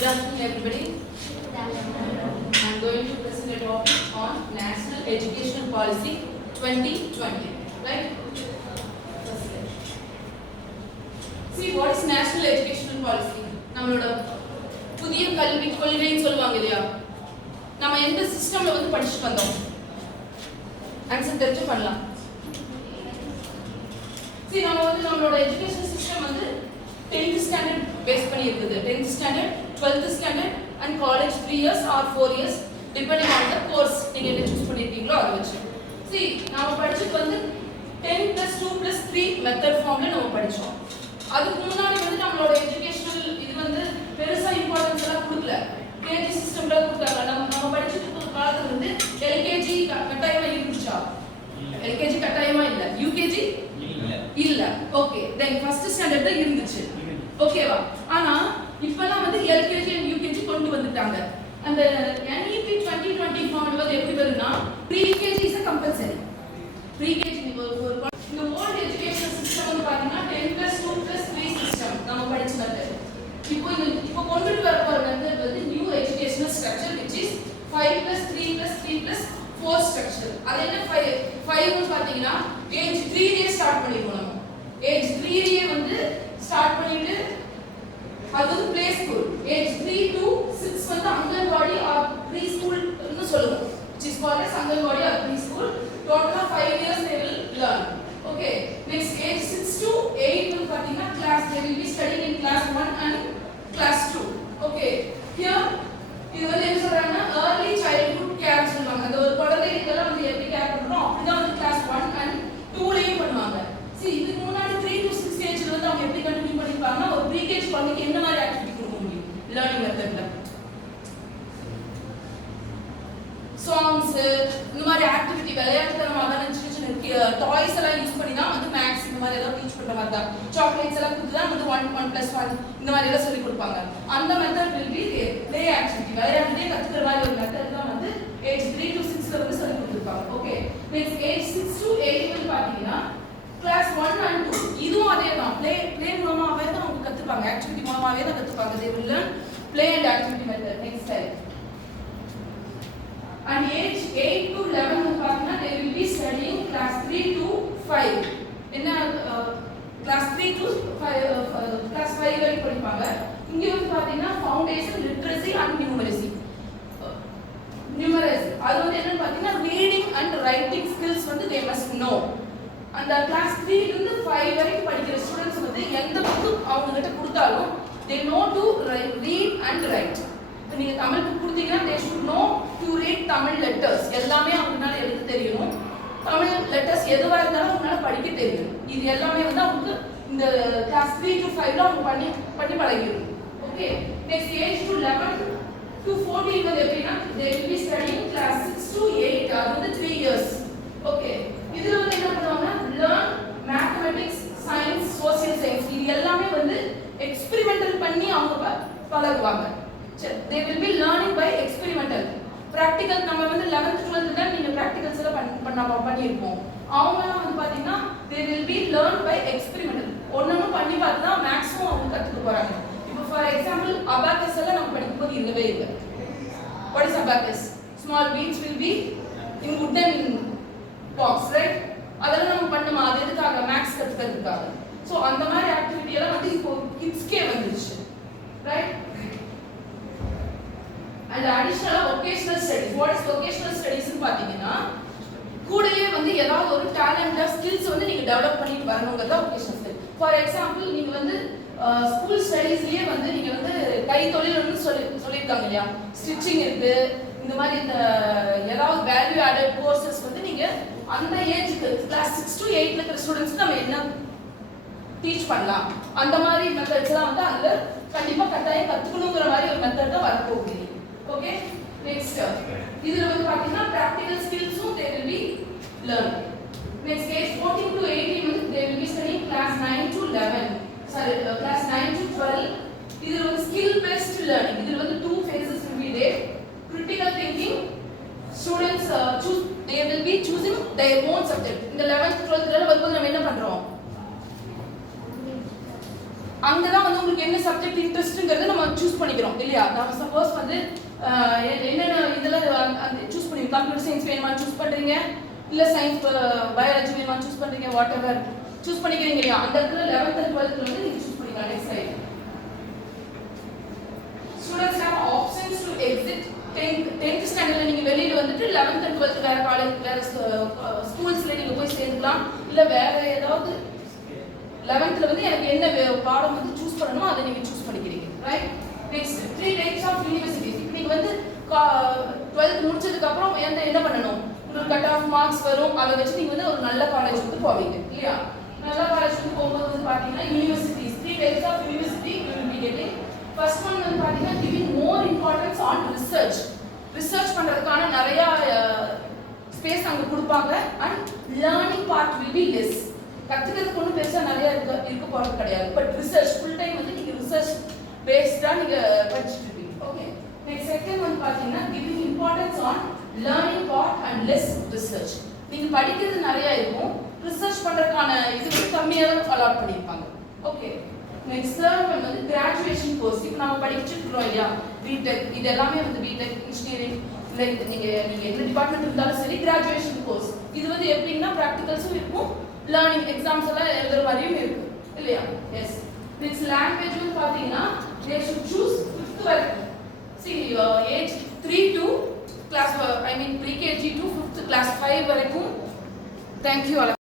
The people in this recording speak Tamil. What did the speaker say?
Good afternoon, everybody. I am going to present a topic on National Education Policy 2020. Right? See, what is National Education Policy? நம்மளோட புதிய கல்வி கொள்கைன்னு சொல்லுவாங்க இல்லையா? நம்ம எந்த சிஸ்டம்ல வந்து படிச்சுட்டு வந்தோம்? ஆன்சர் தெரிஞ்சு பண்ணலாம். See, நம்மளோட எஜுகேஷன் சிஸ்டம் வந்து 10th standard பேஸ் பண்ணி இருக்குது. 10th standard, 12th standard and college 3 years or 4 years depending on the course நீங்க என்ன சூஸ் பண்ணிருக்கீங்களோ அதை வச்சு. See, நாம படிச்சது வந்து 10 plus 2 plus 3 மெத்தட் ஃபார்ம்ல நம்ம படிச்சோம். அதுக்கு முன்னாடி வந்து நம்மளோட எஜுகேஷனல் இது வந்து பெருசா இம்பார்ட்டன்ஸ் எல்லாம் கொடுக்கல. கேஜி சிஸ்டம்ல கொடுத்தாங்க. நம்ம படிச்சது காலத்துல வந்து எல்கேஜி கட்டாயமா இருந்துச்சா? எல்கேஜி கட்டாயமா இல்ல. யூகேஜி இல்ல. ஓகே, தென் ஃபர்ஸ்ட் ஸ்டாண்டர்ட் தான் இருந்துச்சு. ஓகேவா? ஆனா இப்பலாம் வந்து எல்கேஜி அண்ட் யூகேஜி கொண்டு வந்துட்டாங்க. அந்த NEP 2020 ஃபார்ம்ல வந்து எப்படி வரும்னா ப்ரீகேஜி இஸ் கம்பல்சரி. ப்ரீகேஜி ஒரு இந்த ஓல்ட் எஜுகேஷன் சிஸ்டம் வந்து பாத்தீங்கன்னா 10 plus 2 plus 3 சிஸ்டம் நம்ம படிச்ச மெத்தட். இப்போ கொண்டுட்டு வர போற மெத்தட் வந்து new educational structure which is 5 plus 3 plus 3 plus 4 structure. அது என்ன 5 ன்னு பாத்தீங்கன்னா ஏஜ் 3 லயே ஸ்டார்ட் பண்ணிடுவோம் நம்ம. ஏஜ் 3 லயே வந்து ஸ்டார்ட் பண்ணிட்டு அது வந்து ப்ளே ஸ்கூல். ஏஜ் 3 to 6 வந்து அங்கன்வாடி ஆர் ப்ரீ ஸ்கூல் ன்னு சொல்லுவோம். which is called as anganwadi or preschool. Total 5 years they will learn. Okay, next age 6 to 8 ன்னு பாத்தீங்கன்னா class they will be studying in class 1 and class 2. Okay, here இது வந்து என்ன சொல்றாங்கன்னா early childhood care சொல்லுவாங்க. அந்த ஒரு குழந்தைகளுக்கு வந்து எப்படி கேர் பண்றோம் அப்படிதான் வந்து class 1 and 2 லயும் பண்ணுவாங்க. See, இதுக்கு முன்னாடி 3 to 6 ஏஜ்ல வந்து அவங்க எப்படி கண்டினியூ பண்ணிருப்பாங்கன்னா ஒரு ப்ரீகேஜி குழந்தைக்கு என்ன மாதிரி ஆக்டிவிட்டி கொடுக்க முடியும் லேர்னிங் மெத்தட்ல? சாங்ஸ் இந்த மாதிரி ஆக்டிவிட்டி விளையாட்டுத்தனமான சின்ன சின்ன டாய்ஸ் எல்லாம் யூஸ் பண்ணி தான் வந்து மேக்ஸ் இந்த மாதிரி எல்லாம் டீச் பண்ற மாதிரி தான். சாக்லேட்ஸ் எல்லாம் கொடுத்து தான் வந்து 1 1 + 1 இந்த மாதிரி எல்லாம் சொல்லி கொடுப்பாங்க. அந்த method will be play activity விளையாட்டுட்டே கத்துக்கிற மாதிரி ஒரு மெத்தட் தான் வந்து ஏஜ் 3 to 6 ல வந்து சொல்லி கொடுத்துருப்பாங்க. ஓகே, நெக்ஸ்ட் ஏஜ் 6 to 8 வந்து பாத்தீங்கன்னா class 1 and 2 இதுவும் அதே தான். play மூலமாவே தான் அவங்க கத்துப்பாங்க. ஆக்டிவிட்டி மூலமாவே தான் கத்துப்பாங்க. they will learn play and activity method. next slide. And age 8 to 11 வந்து பாத்தீங்கன்னா they will be studying class 3 to 5. என்ன class 3 to 5 class 5 வரைக்கும் படிப்பாங்க. இங்க வந்து பாத்தீங்கன்னா foundation literacy and numeracy. அது வந்து என்னன்னு பாத்தீங்கன்னா reading and writing skills வந்து they must know. அந்த class 3 ல இருந்து 5 வரைக்கும் படிக்கிற ஸ்டூடண்ட்ஸ் வந்து எந்த புக் அவங்க கிட்ட கொடுத்தாலும் they know to read and write. இப்போ நீங்க தமிழ் புக் கொடுத்தீங்கன்னா they should know to read Tamil letters. எல்லாமே அவங்களால எழுத தெரியணும். தமிழ் லெட்டர்ஸ் எதுவா இருந்தாலும் அவங்களால படிக்க தெரியும். இது எல்லாமே வந்து அவங்களுக்கு இந்த class 3 to 5 ல அவங்க பண்ணி பழகிடும். Okay, next age to 11 to 14 வந்து எப்படின்னா they will be studying class 6 to 8. அது வந்து 3 years. ஓகே, இதுல வந்து என்ன பண்ணுவாங்கன்னா learn mathematics, science, social science இது எல்லாமே வந்து எக்ஸ்பெரிமெண்டல் பண்ணி அவங்க பழகுவாங்க. they will be learning by experimental. practical நம்ம வந்து 11th 12th தான் நீங்க practicals எல்லாம் பண்ணிருப்போம். அவங்கலாம் வந்து பாத்தீங்கன்னா they will be learned by experimental. ஒண்ணொண்ணும் பண்ணி பார்த்து தான் மேக்ஸிமம் அவங்க கத்துக்க போறாங்க. இப்போ ஃபார் எக்ஸாம்பிள் abacus எல்லாம் நம்ம படிக்கும்போது இல்லவே இல்லை. what is abacus? small beans will be in wooden box, right? அதெல்லாம் நம்ம பண்ணுமா? அது எதுக்காக? மேக்ஸ் கத்துக்கிறதுக்காக. சோ அந்த மாதிரி ஆக்டிவிட்டி எல்லாம் வந்து இப்போ கிட்ஸ்க்கே வந்துருச்சு, right? and additional vocational studies. what is vocational studies னு பாத்தீங்கன்னா கூடவே வந்து ஏதாவது ஒரு டாலன்ட் ஸ்கில்ஸ் வந்து நீங்க டெவலப் பண்ணிட்டு வரணும்ங்கறத vocational studies. ஃபார் எக்ஸாம்பிள் நீங்க வந்து ஸ்கூல் ஸ்டடீஸ்லயே வந்து நீங்க வந்து கை தொழில்னு சொல்லிருக்காங்க இல்லையா? ஸ்டிச்சிங் இருக்கு. இந்த மாதிரி இந்த ஏதாவது வேல்யூ ஆடட் கோர்சஸ் வந்து நீங்க அந்த ஏஜ்க்கு கிளாஸ் 6 to 8 ல இருக்கிற ஸ்டூடண்ட்ஸ்க்கு நம்ம என்ன டீச் பண்ணலாம் அந்த மாதிரி மெத்தட்ஸ்லாம் வந்து அதுல கண்டிப்பா கட்டாயம் கத்துக்கணுங்கிற மாதிரி ஒரு மெத்தட் தான் வரப்போகுது. ஓகே, நெக்ஸ்ட் இதுல வந்து பாத்தீங்கன்னா practical skillsம் they will be learn. next age 14 to 18 வந்து they will be studying class 9 to 11. sorry, class 9 to 12. இதுல வந்து skill based learning. இதுல வந்து 2 phases will be there. critical thinking students choose they will be choosing their own subject. இந்த 11th 12th ல வரும்போது நம்ம என்ன பண்றோம்? அங்கதான் வந்து உங்களுக்கு என்ன சப்ஜெக்ட் இன்ட்ரெஸ்ட்ங்கிறது நம்ம சூஸ் பண்ணிக்கிறோம் இல்லையா. நம்ம சப்போஸ் வந்து என்னென்ன இதெல்லாம் சூஸ் பண்ணி கம்ப்யூட்டர் சயின்ஸ் வேணுமா சூஸ் பண்றீங்க, இல்ல சயின்ஸ் பயாலஜி வேணுமா சூஸ் பண்றீங்க, வாட் எவர் சூஸ் பண்ணிக்கிறீங்க இல்லையா. அந்த இடத்துல 11th and 12th வந்து நீங்க சூஸ் பண்ணிக்கலாம். Next slide. Students have options to exit 10th ஸ்டாண்டர்ட்ல நீங்க வெளியில வந்துட்டு 11th and 12th வேற காலேஜ் வேற ஸ்கூல்ஸ்ல நீங்க போய் சேர்ந்துக்கலாம், இல்ல வேற ஏதாவது 11th வந்து எனக்கு என்ன பாடம் வந்து சூஸ் பண்ணணுமோ அதை நீங்க சூஸ் பண்ணிக்கிறீங்க. Right. Next 3 types of universities. இப்போ நீங்க வந்து 12th முடிச்சதுக்கு அப்புறம் என்ன பண்ணணும், உங்களுக்கு கட் ஆஃப் மார்க்ஸ் வரும், அதை வச்சு நீங்க வந்து ஒரு நல்ல காலேஜ் வந்து போவீங்க இல்லையா. நல்ல காலேஜ் வந்து போகும்போது வந்து பாத்தீங்கன்னா universities 3 types of university you will be getting. First one வந்து பாத்தீங்கன்னா giving more importance on research. Research பண்றதுக்கான நிறைய ஸ்பேஸ் அங்க கொடுப்பாங்க. And learning part will be less. கத்துக்கிறதுக்கு ஒன்றும் பெருசா நிறைய இருக்க போறது கிடையாது. பட் ரிசர்ச் ஃபுல் டைம் வந்து நீங்க ரிசர்ச் பேஸ்டா நீங்க படிச்சிட்டு இருக்கீங்க. ஓகே. நெக்ஸ்ட் செகண்ட் வந்து பாத்தீங்கன்னா giving importance on learning part and less research. நீங்க படிக்கிறது நிறைய இருக்கும், ரிசர்ச் பண்றதுக்கான இது வந்து கம்மியா தான் அலாட் பண்ணிருப்பாங்க. ஓகே. நெக்ஸ்ட் தேர்ட் ஒன் வந்து கிராஜுவேஷன் கோர்ஸ். இப்போ நம்ம படிச்சிட்டு இருக்கோம் இல்லையா, பிடெக், இது எல்லாமே வந்து பிடெக் இன்ஜினியரிங் இல்லை நீங்க எந்த டிபார்ட்மெண்ட் இருந்தாலும் சரி கிராஜுவேஷன் கோர்ஸ். இது வந்து எப்படின்னா ப்ராக்டிகல்ஸும் இருக்கும், லேர்னிங் எக்ஸாம்ஸ் எல்லாம் எழுதுற மாதிரியும் இருக்கு இல்லையா. எஸ். நெக்ஸ்ட் லாங்குவேஜ் வந்து பாத்தீங்கன்னா they should choose 5th வரைக்கும். see age 3 to class I mean pre-KG to 5th class 5 வரைக்கும். thank you all.